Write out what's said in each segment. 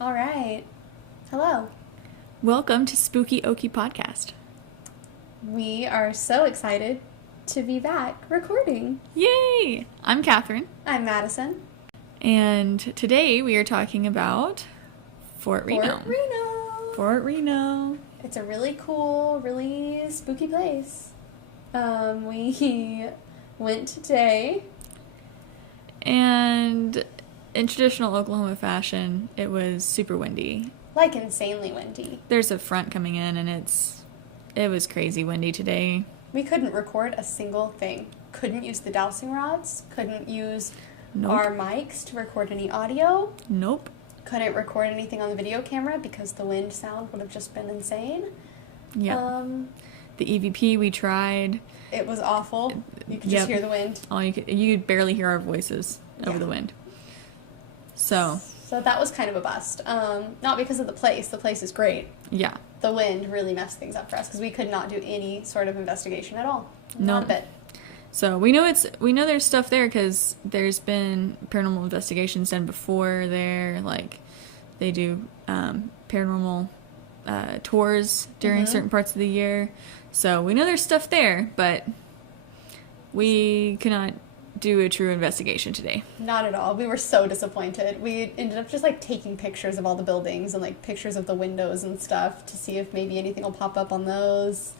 All right. Hello. Welcome to Spooky Okie Podcast. We are so excited to be back recording. Yay! I'm Catherine. I'm Madison. And today we are talking about Fort Reno. Fort Reno. Fort Reno. It's a really cool, really spooky place. We went today. And in traditional Oklahoma fashion, it was super windy. Like insanely windy. There's a front coming in and it was crazy windy today. We couldn't record a single thing. Couldn't use the dowsing rods. Couldn't use Nope. our mics to record any audio. Nope. Couldn't record anything on the video camera because the wind sound would have just been insane. Yeah. The EVP we tried. It was awful. You could just hear the wind. You could barely hear our voices over the wind. So that was kind of a bust. Not because of the place. The place is great. Yeah. The wind really messed things up for us because we could not do any sort of investigation at all. No. Not a bit. So we know there's stuff there because there's been paranormal investigations done before there. Like they do paranormal tours during certain parts of the year. So we know there's stuff there, but we could not do a true investigation today. Not at all. We were so disappointed. We ended up just like taking pictures of all the buildings and like pictures of the windows and stuff to see if maybe anything will pop up on those.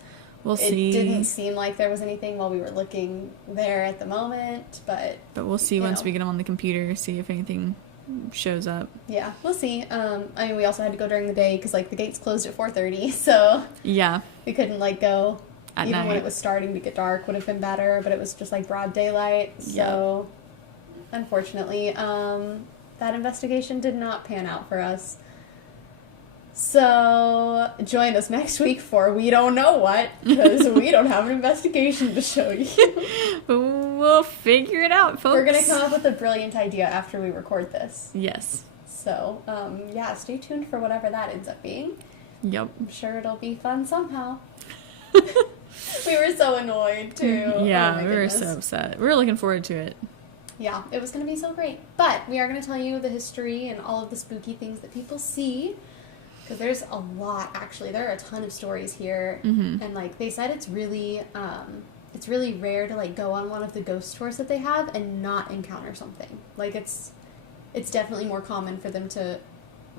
We'll see. It didn't seem like there was anything while we were looking there at the moment, but we'll see once we get them on the computer, see if anything shows up. Yeah, we'll see. We also had to go during the day because like the gates closed at 4:30, so yeah, we couldn't like go at even night. when it was starting to get dark. Would have been better, but it was just like broad daylight. So unfortunately, that investigation did not pan out for us. So join us next week for we don't know what, because we don't have an investigation to show you. But we'll figure it out, folks. We're going to come up with a brilliant idea after we record this. Yes. So, stay tuned for whatever that ends up being. Yep. I'm sure it'll be fun somehow. We were so annoyed, too. Yeah, oh we were so upset. We were looking forward to it. Yeah, it was going to be so great. But we are going to tell you the history and all of the spooky things that people see. Because there's a lot, actually. There are a ton of stories here. Mm-hmm. And, like, they said it's really rare to, like, go on one of the ghost tours that they have and not encounter something. Like, it's definitely more common for them to,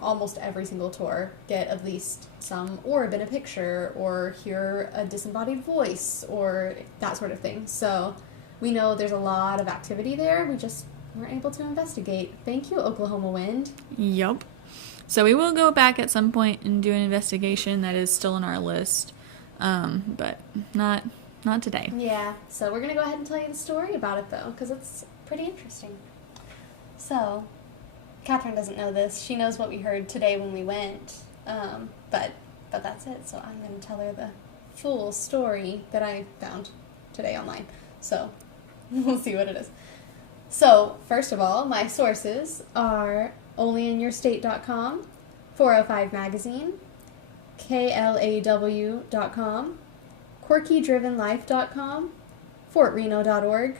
almost every single tour, get at least some orb in a picture or hear a disembodied voice or that sort of thing. So we know there's a lot of activity there. We just weren't able to investigate. Thank you, Oklahoma Wind. Yep. So we will go back at some point and do an investigation that is still on our list, but not today. Yeah, so we're going to go ahead and tell you the story about it, though, because it's pretty interesting. So, Catherine doesn't know this. She knows what we heard today when we went, but that's it. So I'm going to tell her the full story that I found today online. So we'll see what it is. So, first of all, my sources are onlyinyourstate.com, 405 Magazine, KLAW.com, quirkydrivenlife.com, fortreno.org,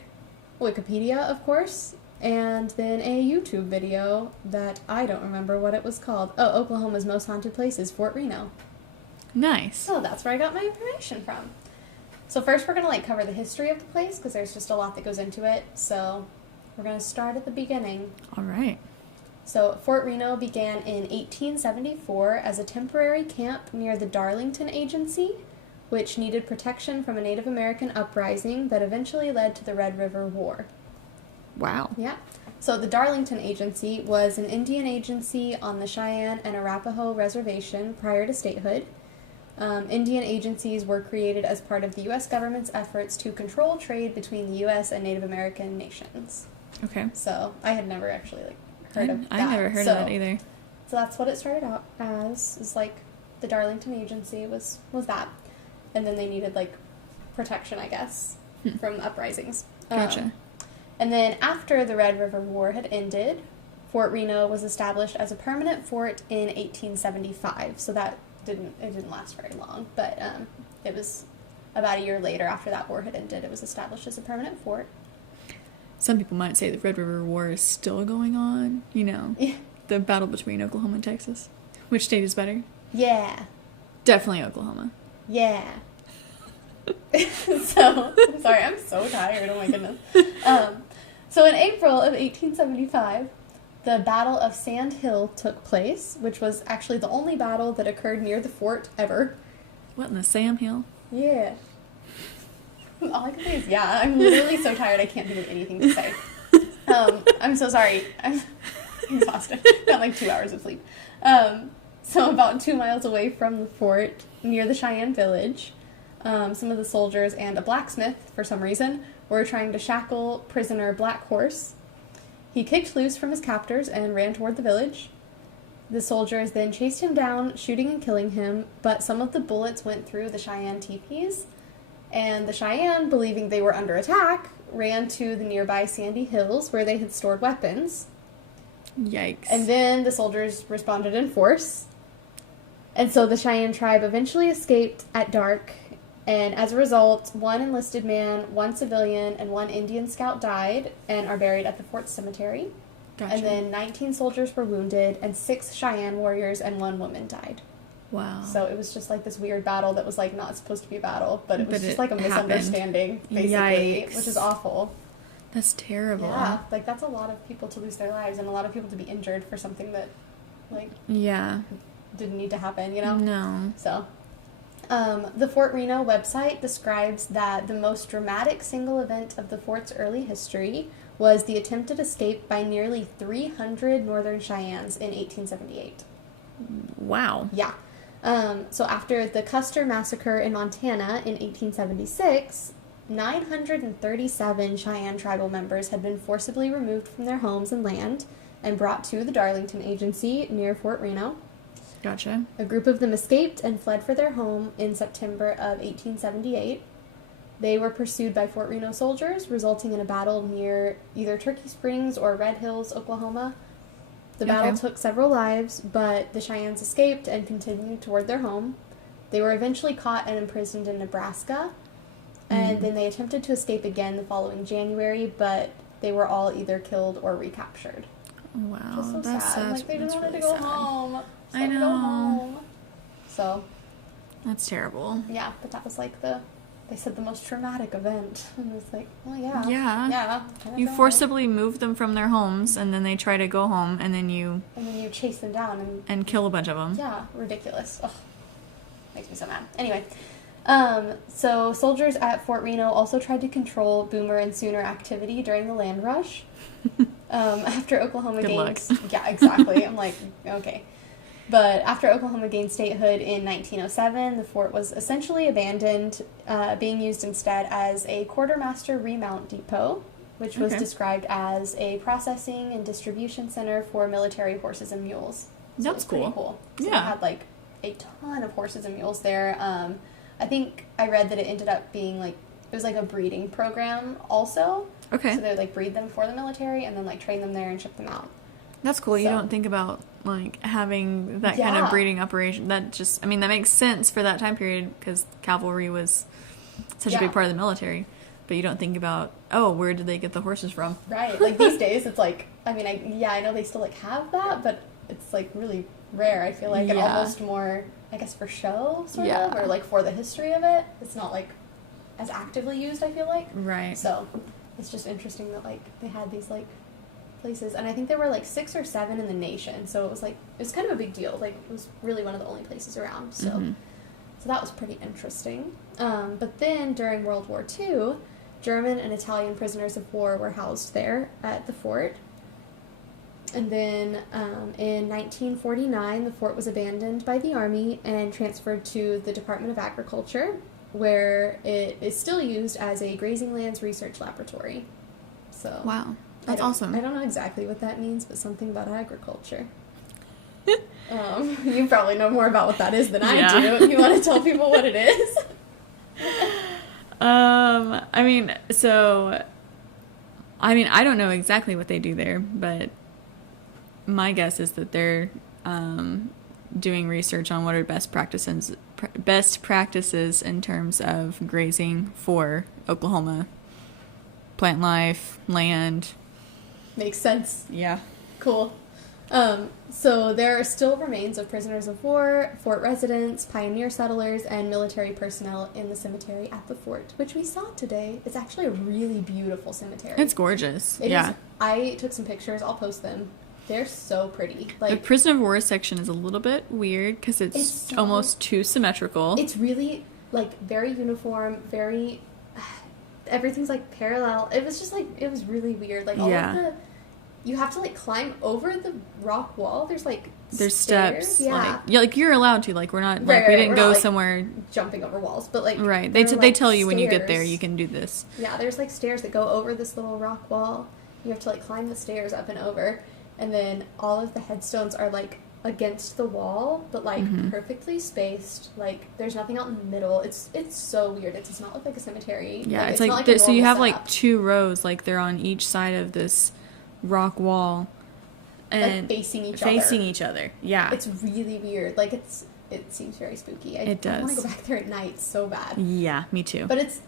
Wikipedia, of course, and then a YouTube video that I don't remember what it was called. Oh, Oklahoma's Most Haunted Places, Fort Reno. Nice. So that's where I got my information from. So first we're going to cover the history of the place because there's just a lot that goes into it. So we're going to start at the beginning. All right. So Fort Reno began in 1874 as a temporary camp near the Darlington Agency, which needed protection from a Native American uprising that eventually led to the Red River War. Wow. Yeah. So the Darlington Agency was an Indian agency on the Cheyenne and Arapaho Reservation prior to statehood. Indian agencies were created as part of the U.S. government's efforts to control trade between the U.S. and Native American nations. Okay. So I had never actually heard of that. I never heard of that either. So that's what it started out as. Is the Darlington Agency was that, and then they needed protection, I guess, from uprisings. Gotcha. And then after the Red River War had ended, Fort Reno was established as a permanent fort in 1875. So that didn't last very long, but it was about a year later after that war had ended. It was established as a permanent fort. Some people might say the Red River War is still going on, Yeah. The battle between Oklahoma and Texas. Which state is better? Yeah. Definitely Oklahoma. Yeah. So, sorry, I'm so tired. Oh my goodness. So in April of 1875, the Battle of Sand Hill took place, which was actually the only battle that occurred near the fort ever. What in the Sam Hill? Yeah. All I can say is yeah. I'm literally so tired I can't think of anything to say. I'm so sorry. I'm exhausted. Got like 2 hours of sleep. So about 2 miles away from the fort, near the Cheyenne village, some of the soldiers and a blacksmith, for some reason, were trying to shackle prisoner Black Horse. He kicked loose from his captors and ran toward the village. The soldiers then chased him down, shooting and killing him, but some of the bullets went through the Cheyenne teepees, and the Cheyenne, believing they were under attack, ran to the nearby sandy hills where they had stored weapons. Yikes. And then the soldiers responded in force. And so the Cheyenne tribe eventually escaped at dark, and as a result, 1 enlisted man, 1 civilian, and 1 Indian scout died and are buried at the fort cemetery. Gotcha. And then 19 soldiers were wounded, and 6 Cheyenne warriors and 1 woman died. Wow. So it was just like this weird battle that was like not supposed to be a battle, but it was just like a happened. misunderstanding, basically, Yikes. which is awful. That's terrible. Yeah, like that's a lot of people to lose their lives and a lot of people to be injured for something that, like, Yeah. didn't need to happen, you know? No. So, the Fort Reno website describes that the most dramatic single event of the fort's early history was the attempted escape by nearly 300 Northern Cheyennes in 1878. Wow. Yeah. So after the Custer Massacre in Montana in 1876, 937 Cheyenne tribal members had been forcibly removed from their homes and land and brought to the Darlington Agency near Fort Reno. Gotcha. A group of them escaped and fled for their home in September of 1878. They were pursued by Fort Reno soldiers, resulting in a battle near either Turkey Springs or Red Hills, Oklahoma. The battle took several lives, but the Cheyennes escaped and continued toward their home. They were eventually caught and imprisoned in Nebraska, and then they attempted to escape again the following January, but they were all either killed or recaptured. Wow. Just so That's sad. Like, they just wanted to go home. I know. Go home. So, That's terrible. yeah, but that was like they said the most traumatic event. And it's like, well, yeah. Yeah. Yeah. You forcibly move them from their homes, and then they try to go home, and then you chase them down and kill a bunch of them. yeah, ridiculous. Ugh. Makes me so mad. Anyway, so soldiers at Fort Reno also tried to control Boomer and Sooner activity during the land rush. After Oklahoma gained... Yeah, exactly. I'm like, okay. But after Oklahoma gained statehood in 1907, the fort was essentially abandoned, being used instead as a quartermaster remount depot, which was described as a processing and distribution center for military horses and mules. So That's pretty cool. cool. So Yeah. they had like a ton of horses and mules there. I think I read that it ended up being like, it was like a breeding program also. Okay. So they would like breed them for the military and then like train them there and ship them out. That's cool. You So- don't think about, like, having that kind of Yeah. breeding operation. That just, I mean, that makes sense for that time period because cavalry was such a big part of the military. But you don't think about, oh, where did they get the horses from? Right. Like, these days, it's like, I mean, I know they still, like, have that, but it's, like, really rare, I feel like. And Yeah. almost more, I guess, for show, sort Yeah. of, or, like, for the history of it. It's not, like, as actively used, I feel like. Right. So, it's just interesting that, like, they had these, like, places. And I think there were, like, 6 or 7 in the nation. So it was, like, it was kind of a big deal. Like, it was really one of the only places around. So, so that was pretty interesting. But then, during World War II, German and Italian prisoners of war were housed there at the fort. And then in 1949, the fort was abandoned by the Army and transferred to the Department of Agriculture, where it is still used as a grazing lands research laboratory. So Wow. That's awesome. I don't know exactly what that means, but something about agriculture. You probably know more about what that is than I do. You want to tell people what it is? I mean, I don't know exactly what they do there, but my guess is that they're doing research on what are best practices in terms of grazing for Oklahoma, plant life, land. Makes sense. Yeah. Cool. So there are still remains of prisoners of war, fort residents, pioneer settlers, and military personnel in the cemetery at the fort, which we saw today. It's actually a really beautiful cemetery. It's gorgeous. It yeah. is. I took some pictures. I'll post them. They're so pretty. Like, the prisoner of war section is a little bit weird because it's almost too symmetrical. It's really, like, very uniform, very... Everything's, like, parallel. It was just, like, it was really weird. Like, all of the... You have to, like, climb over the rock wall. There's steps. Yeah. Like, you're allowed to. Like, we're not, like, we didn't go somewhere... jumping over walls, but, like... Right. They tell you when you get there, you can do this. Yeah, there's, like, stairs that go over this little rock wall. You have to, like, climb the stairs up and over. And then all of the headstones are, like, against the wall, but, like, perfectly spaced. Like, there's nothing out in the middle. It's so weird. It does not look like a cemetery. Yeah, like, it's like a so you have, setup. like, 2 rows. Like, they're on each side of this rock wall. And like, facing each other. Yeah. It's really weird. Like, it seems very spooky. It does. I want to go back there at night so bad. Yeah, me too. But it's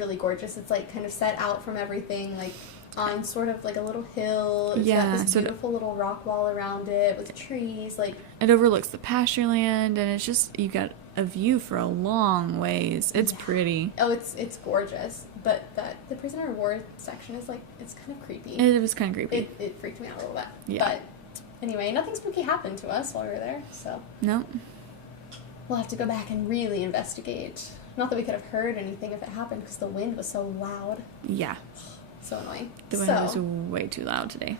really gorgeous. It's, like, kind of set out from everything, like, on sort of, like, a little hill. It's got this beautiful little rock wall around it with trees, like... It overlooks the pasture land, and it's just, you got a view for a long ways. It's pretty. Oh, it's gorgeous. But the prisoner of war section is, like, it's kind of creepy. It was kind of creepy. It freaked me out a little bit. Yeah. But anyway, nothing spooky happened to us while we were there, so... No. We'll have to go back and really investigate. Not that we could have heard anything if it happened, because the wind was so loud. Yeah. So annoying. The wind was way too loud today.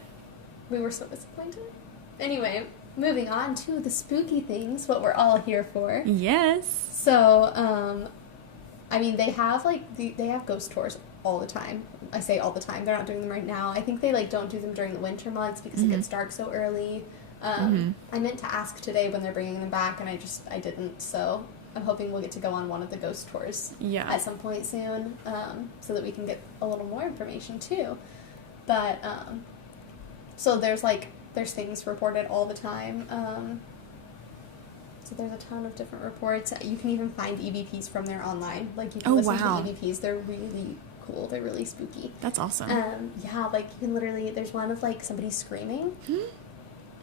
We were so disappointed. Anyway, moving on to the spooky things, what we're all here for. Yes. So, I mean, they have, like, they have ghost tours all the time. I say all the time. They're not doing them right now. I think they, like, don't do them during the winter months because it gets dark so early. I meant to ask today when they're bringing them back, and I didn't, so... I'm hoping we'll get to go on one of the ghost tours at some point soon, so that we can get a little more information too. But so there's things reported all the time. So there's a ton of different reports. You can even find EVPs from there online. Like, you can listen to the EVPs. They're really cool. They're really spooky. That's awesome. Yeah, like, you can literally. There's one of, like, somebody screaming.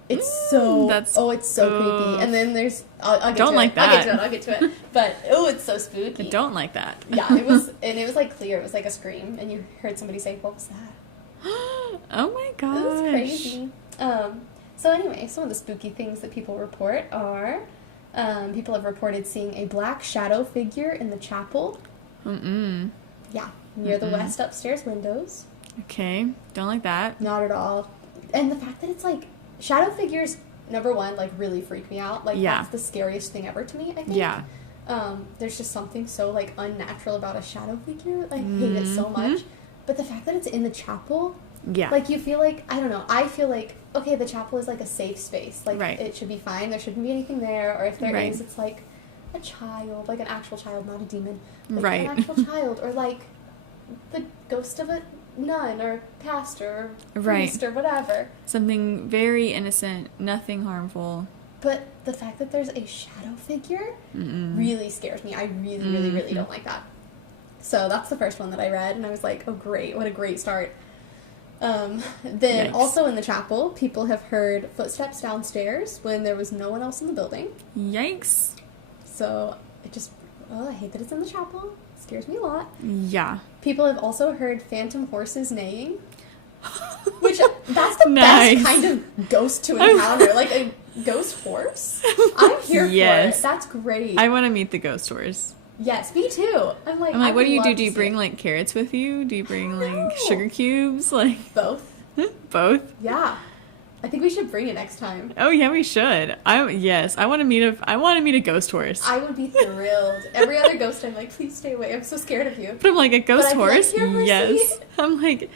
It's so... it's so creepy. And then there's... I'll get to it. I'll get to it. But, it's so spooky. I don't like that. Yeah, it was... And it was, like, clear. It was, like, a scream. And you heard somebody say, "What was that?" Oh, my gosh. It was crazy. So, anyway, some of the spooky things that people report are... people have reported seeing a black shadow figure in the chapel. Yeah, near the west upstairs windows. Okay. Don't like that. Not at all. And the fact that it's, like... Shadow figures, number one, like, really freak me out. Like, that's the scariest thing ever to me, I think. Yeah. There's just something so, like, unnatural about a shadow figure. I hate it so much. But the fact that it's in the chapel, like, you feel like, I don't know, I feel like, okay, the chapel is, like, a safe space. Like, it should be fine. There shouldn't be anything there. Or if there is, it's, like, a child, like, an actual child, not a demon. Like, an actual child. Or, like, the ghost of a nun or pastor or priest or whatever. Something very innocent, nothing harmful. But the fact that there's a shadow figure really scares me. I really, really, really don't like that. So that's the first one that I read, and I was like, oh, great, what a great start. Then also in the chapel, people have heard footsteps downstairs when there was no one else in the building. Yikes. So it just, I hate that it's in the chapel. Scares me a lot. Yeah. People have also heard phantom horses neighing, which that's the best kind of ghost to encounter, like a ghost horse. I'm here for it. That's great. I want to meet the ghost horse. Yes, me too. I'm like, what do you do? Do you bring, like, carrots with you? Do you bring, like, sugar cubes? Like, both. Both? Yeah. I think we should bring it next time. Oh yeah, we should. I want to meet a ghost horse. I would be thrilled. Every other ghost, I'm like, please stay away. I'm so scared of you. But I'm like, a ghost horse? Yes. I'm like,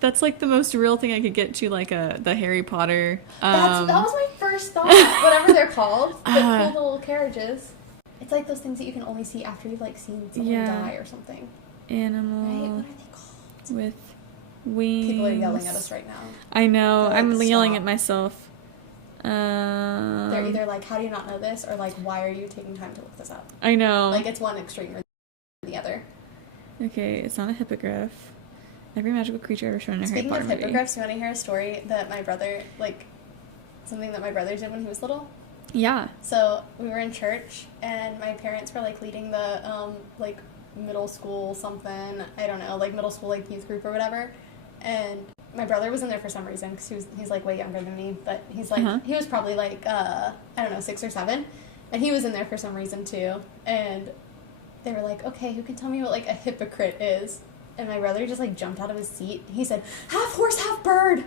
that's like the most real thing I could get to, like the Harry Potter. That was my first thought. Whatever they're called, the cool little carriages. It's like those things that you can only see after you've, like, seen someone die or something. Animal. Right? What are they called? With wings. People are yelling at us right now. I know. Like, I'm yelling at myself. They're either like, how do you not know this? Or like, why are you taking time to look this up? I know. Like, it's one extreme or the other. Okay, it's not a hippogriff. Every magical creature ever shown in a Harry Potter movie. Speaking of hippogriffs, you want to hear a story that my brother, like, something that my brother did when he was little? Yeah. So we were in church, and my parents were, like, leading the, like, middle school something, I don't know, like, middle school, like, youth group or whatever, and my brother was in there for some reason, because he's, like, way younger than me, but he's, like, he was probably, like, I don't know, 6 or 7, and he was in there for some reason, too, and they were like, okay, who can tell me what, like, a hypocrite is? And my brother just, like, jumped out of his seat. He said, half horse, half bird.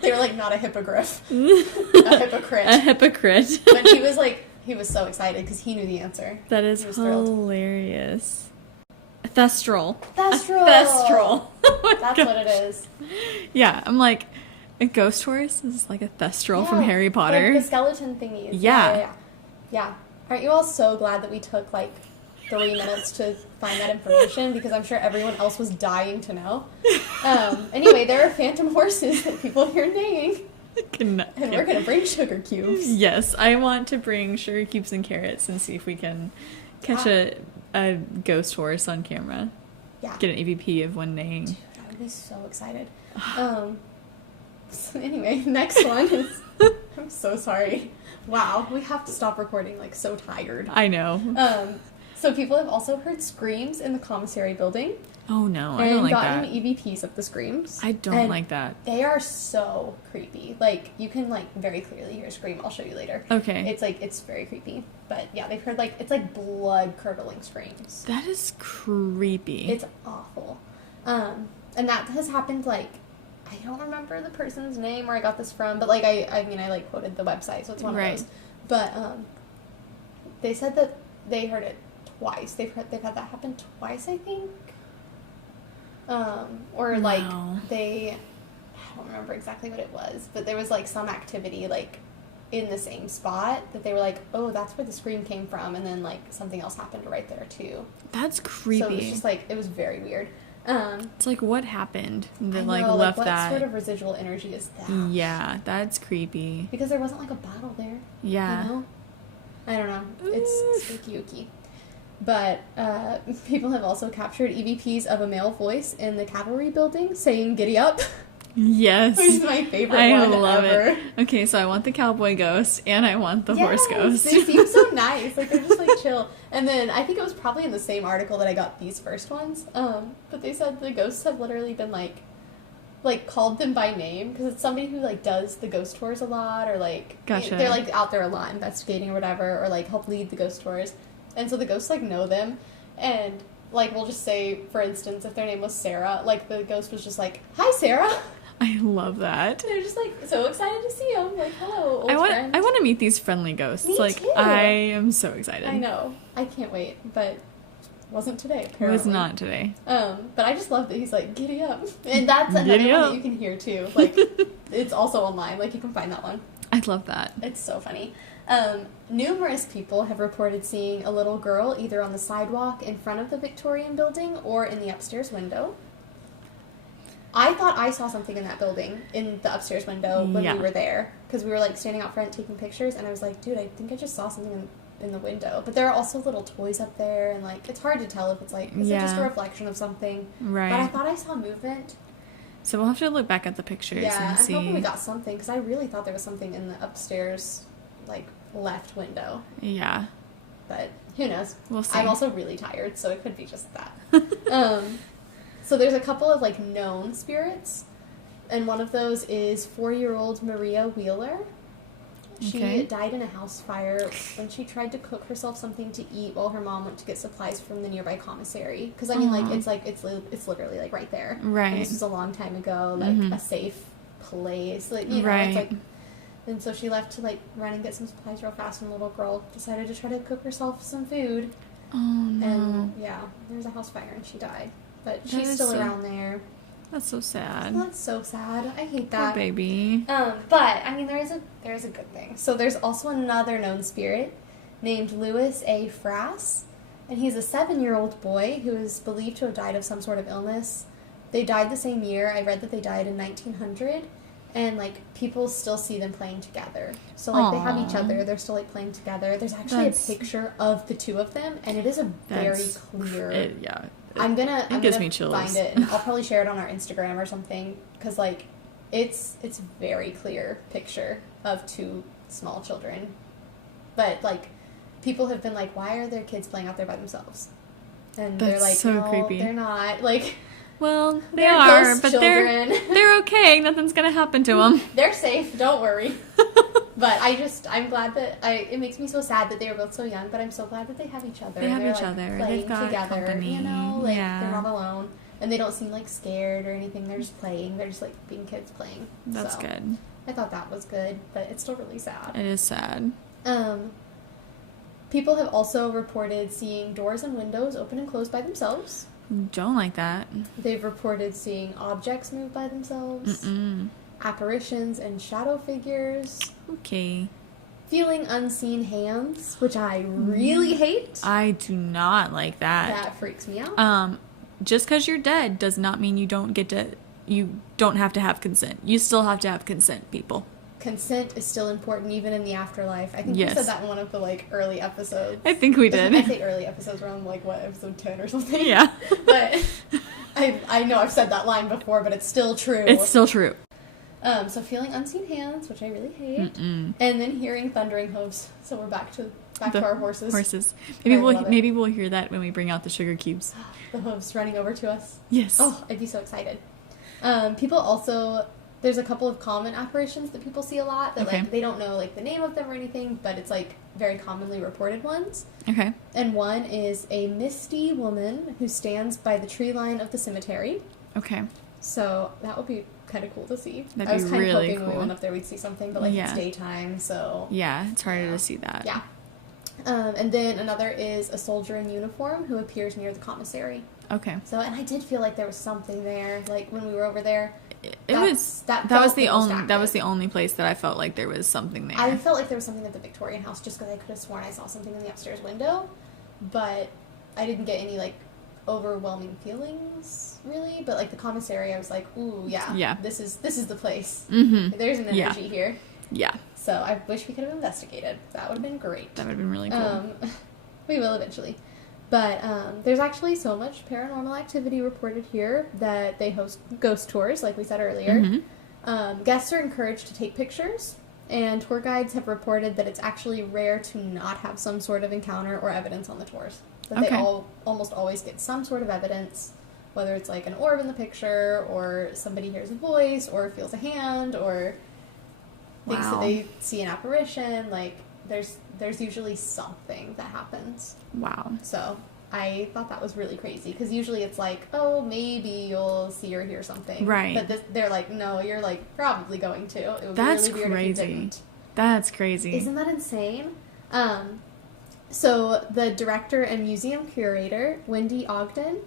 They were like, not a hippogriff. A hypocrite. A hypocrite. But he was, like, he was so excited because he knew the answer. That is hilarious. A thestral. Thestral. A thestral. Oh That's gosh. what it is. Yeah, I'm like, a ghost horse is like a thestral from Harry Potter. Like the skeleton thingies. Yeah. Yeah. Aren't you all so glad that we took, like, 3 minutes to find that information, because I'm sure everyone else was dying to know. Anyway, there are phantom horses that people hear neighing. And we're going to bring sugar cubes. Yes, I want to bring sugar cubes and carrots and see if we can catch a ghost horse on camera. Yeah. Get an EVP of one neighing. Dude, I would be so excited. So anyway, next one is... I'm so sorry. Wow, we have to stop recording, like, so tired. I know. So people have also heard screams in the commissary building. Oh no, I don't like that. And gotten EVPs of the screams. I don't like that. They are so creepy. Like, you can, like, very clearly hear a scream. I'll show you later. Okay. It's, like, it's very creepy. But, yeah, they've heard, like, it's, like, blood-curdling screams. That is creepy. It's awful. And that has happened, like, I don't remember the person's name where I got this from, but, like, I mean, I, like, quoted the website, so it's one of those. But, they said that they heard it twice. They've had that happen twice, I think. Or, like, I don't remember exactly what it was, but there was, like, some activity, like, in the same spot that they were like, oh, that's where the scream came from, and then, like, something else happened right there, too. That's creepy. So it was just, like, it was very weird. It's like, what happened that, like, left what that? What sort of residual energy is that? Yeah, that's creepy. Because there wasn't, like, a battle there. Yeah. You know? I don't know. It's spooky. But people have also captured EVPs of a male voice in the cavalry building saying, giddy up. Yes. Which is my favorite I one love ever. it. Okay, so I want the cowboy ghost, and I want the horse ghost. They seem so nice. Like, they're just, like, chill. And then I think it was probably in the same article that I got these first ones. But they said the ghosts have literally been, like called them by name, because it's somebody who, like, does the ghost tours a lot, or, like, Gotcha. They're, like, out there a lot investigating or whatever, or, like, help lead the ghost tours. And so the ghosts, like, know them. And, like, we'll just say, for instance, if their name was Sarah, like, the ghost was just like, hi, Sarah. I love that. They're just, like, so excited to see them. Like, hello, old friend. I want to meet these friendly ghosts. Me like, too. I am so excited. I know. I can't wait. But wasn't today, apparently. It was not today. But I just love that he's like, giddy up. And that's another one that you can hear, too. Like, it's also online. Like, you can find that one. I love that. It's so funny. Numerous people have reported seeing a little girl either on the sidewalk in front of the Victorian building or in the upstairs window. I thought I saw something in that building, in the upstairs window, when we were there. Because we were, like, standing out front taking pictures, and I was like, dude, I think I just saw something in the window. But there are also little toys up there, and, like, it's hard to tell if it's, like, is it just a reflection of something? Right. But I thought I saw movement. So we'll have to look back at the pictures and see. I'm hoping we got something, because I really thought there was something in the upstairs, like, left window. Yeah. But who knows? We'll see. I'm also really tired, so it could be just that. So there's a couple of, like, known spirits, and one of those is 4-year-old Maria Wheeler. She died in a house fire when she tried to cook herself something to eat while her mom went to get supplies from the nearby commissary. Because, I mean, it's literally, like, right there. Right. And this was a long time ago, like, a safe place. Like, you know, it's like... And so she left to, like, run and get some supplies real fast, and the little girl decided to try to cook herself some food. Oh, no. And, yeah, there was a house fire, and she died. But she's still around there. That's so sad. That's so sad. I hate that. Poor baby. But, I mean, there is a good thing. So there's also another known spirit named Louis A. Frass, and he's a 7-year-old boy who is believed to have died of some sort of illness. They died the same year. I read that they died in 1900. And, like, people still see them playing together. So, like, they have each other. They're still, like, playing together. There's actually a picture of the two of them, and it is a very clear... It gives me chills. Find it, and I'll probably share it on our Instagram or something, because, like, it's a very clear picture of 2 small children. But, like, people have been like, why are their kids playing out there by themselves? And That's they're like, so no, creepy. they're not. Like, well, they they're are, ghost but children. they're okay. Nothing's gonna happen to them. They're safe. Don't worry. But I'm glad that it makes me so sad that they were both so young, but I'm so glad that they have each other. They have they're, each like, other. Playing They've got together, company. you know, like Yeah. they're not alone, and they don't seem like scared or anything. They're just playing. They're just like being kids playing. That's So, good. I thought that was good, but it's still really sad. It is sad. People have also reported seeing doors and windows open and close by themselves. Don't like that. They've reported seeing objects move by themselves. Apparitions and shadow figures. Okay. Feeling unseen hands, which I really hate. I do not like that. That freaks me out. Just because you're dead does not mean you don't have to have consent. You still have to have consent, people. Consent is still important even in the afterlife. I think Yes. we said that in one of the, like, early episodes. I think we did. I say early episodes, we're on, like, what, episode 10 or something? Yeah. But I know I've said that line before, but it's still true. It's still true. So feeling unseen hands, which I really hate. And then hearing thundering hooves. So we're back to our horses. Horses. I love it. Maybe we'll hear that when we bring out the sugar cubes. The hooves running over to us. Yes. Oh, I'd be so excited. People also, there's a couple of common apparitions that people see a lot that, Okay. like, they don't know, like, the name of them or anything, but it's, like, very commonly reported ones. Okay. And one is a misty woman who stands by the tree line of the cemetery. Okay. So that would be kind of cool to see. That'd I was be kind of really hoping when we cool. went up there we'd see something, but, like, Yeah. it's daytime, so... Yeah, it's harder Yeah. to see that. Yeah. And then another is a soldier in uniform who appears near the commissary. Okay. So, and I did feel like there was something there, like, when we were over there. That was the only place that I felt like there was something there. I felt like there was something at the Victorian house just because I could have sworn I saw something in the upstairs window, but I didn't get any, like, overwhelming feelings, really. But, like, the commissary, I was like, ooh, yeah. This is the place. Mm-hmm. There's an energy here. Yeah. So I wish we could have investigated. That would have been great. That would have been really cool. We will eventually. But there's actually so much paranormal activity reported here that they host ghost tours, like we said earlier. Guests are encouraged to take pictures, and tour guides have reported that it's actually rare to not have some sort of encounter or evidence on the tours. That they almost always get some sort of evidence, whether it's like an orb in the picture, or somebody hears a voice, or feels a hand, or thinks that they see an apparition. Like, there's usually something that happens. Wow. So I thought that was really crazy, because usually it's like, oh, maybe you'll see or hear something. Right. But they're like, no, you're, like, probably going to. It would That's be really weird if you crazy. didn't. That's crazy. Isn't that insane? So the director and museum curator, Wendy Ogden,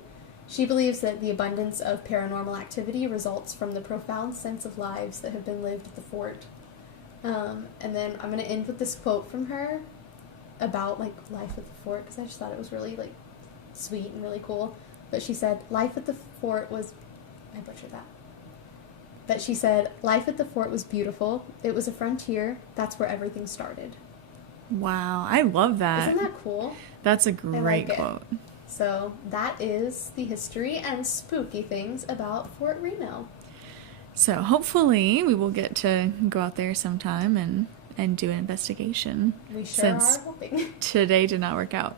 she believes that the abundance of paranormal activity results from the profound sense of lives that have been lived at the fort. And then I'm going to end with this quote from her about, like, life at the fort, because I just thought it was really, like, sweet and really cool. But she said, life at the fort was... I butchered that. But she said, life at the fort was beautiful. It was a frontier. That's where everything started. Wow. I love that. Isn't that cool? That's a great like quote. So that is the history and spooky things about Fort Reno. So hopefully we will get to go out there sometime and do an investigation. We sure since are hoping. Today did not work out.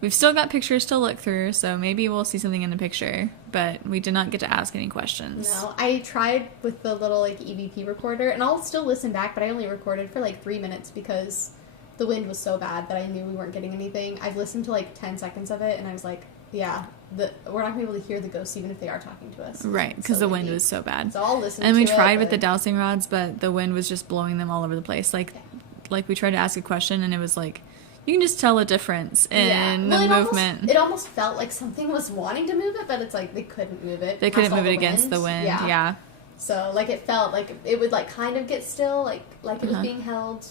We've still got pictures to look through, so maybe we'll see something in the picture, but we did not get to ask any questions. No, I tried with the little, like, EVP recorder, and I'll still listen back, but I only recorded for, like, 3 minutes because the wind was so bad that I knew we weren't getting anything. I've listened to, like, 10 seconds of it, and I was like, yeah, we're not going to be able to hear the ghosts even if they are talking to us. Right, because the wind was so bad. So I'll listen and to we it, tried with but- the dowsing rods, but the wind was just blowing them all over the place. Like we tried to ask a question, and it was like, you can just tell a difference in the movement. It almost felt like something was wanting to move it, but it's like they couldn't move it. They couldn't move it against the wind. Yeah. So, like, it felt like it would, like, kind of get still, like it was being held,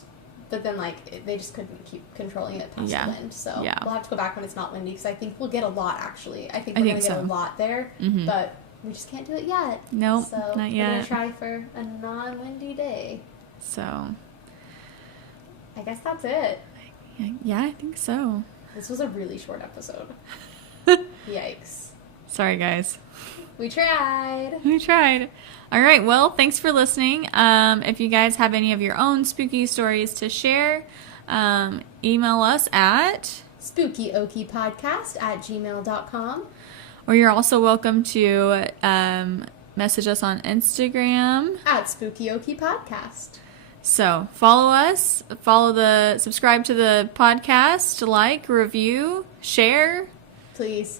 but then, like, they just couldn't keep controlling it past the wind. So we'll have to go back when it's not windy, because I think we'll get a lot, actually. I think we're going to get a lot there, but we just can't do it yet. Nope, so not yet. We're going to try for a non-windy day. So I guess that's it. Yeah, I think so. This was a really short episode. Yikes. Sorry, guys. We tried. We tried. All right. Well, thanks for listening. If you guys have any of your own spooky stories to share, email us at spookyokiepodcast@gmail.com. or you're also welcome to message us on Instagram @spookyokiepodcast. So follow us, subscribe to the podcast, like, review, share. Please.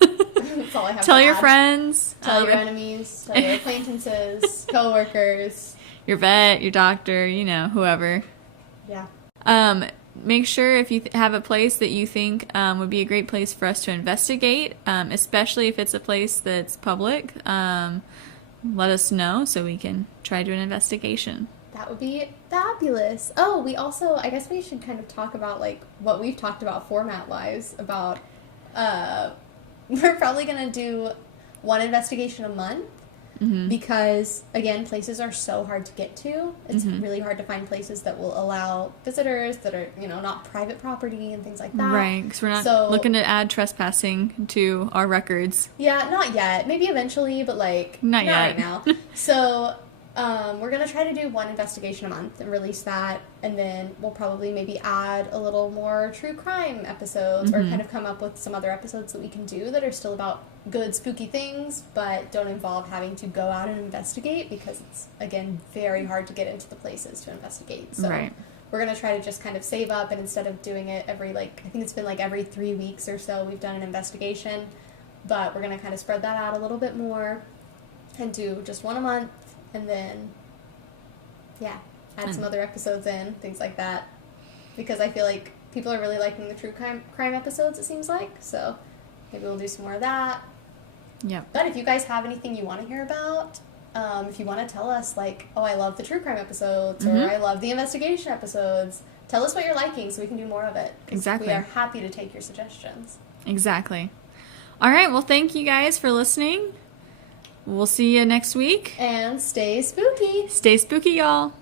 That's all I have. Tell to your add. friends. Tell your enemies. Tell your acquaintances, coworkers. Your vet, your doctor, whoever. Yeah. Make sure if you have a place that you think would be a great place for us to investigate, especially if it's a place that's public, let us know so we can try to do an investigation. That would be fabulous. Oh, we also, I guess we should kind of talk about, like, what we've talked about format-wise, about, we're probably going to do one investigation a month, because, again, places are so hard to get to. It's really hard to find places that will allow visitors that are, not private property and things like that. Right, because we're not looking to add trespassing to our records. Yeah, not yet. Maybe eventually, but, like, not yet. right now. So... we're going to try to do one investigation a month and release that, and then we'll probably maybe add a little more true crime episodes or kind of come up with some other episodes that we can do that are still about good, spooky things, but don't involve having to go out and investigate because it's, again, very hard to get into the places to investigate. So we're going to try to just kind of save up, and instead of doing it every, I think it's been every 3 weeks or so we've done an investigation, but we're going to kind of spread that out a little bit more and do just one a month. And then, add some other episodes in, things like that. Because I feel like people are really liking the true crime episodes, it seems like. So maybe we'll do some more of that. Yeah. But if you guys have anything you want to hear about, if you want to tell us, oh, I love the true crime episodes, or I love the investigation episodes, tell us what you're liking so we can do more of it. Exactly. We are happy to take your suggestions. Exactly. All right. Well, thank you guys for listening. We'll see you next week. And stay spooky. Stay spooky, y'all.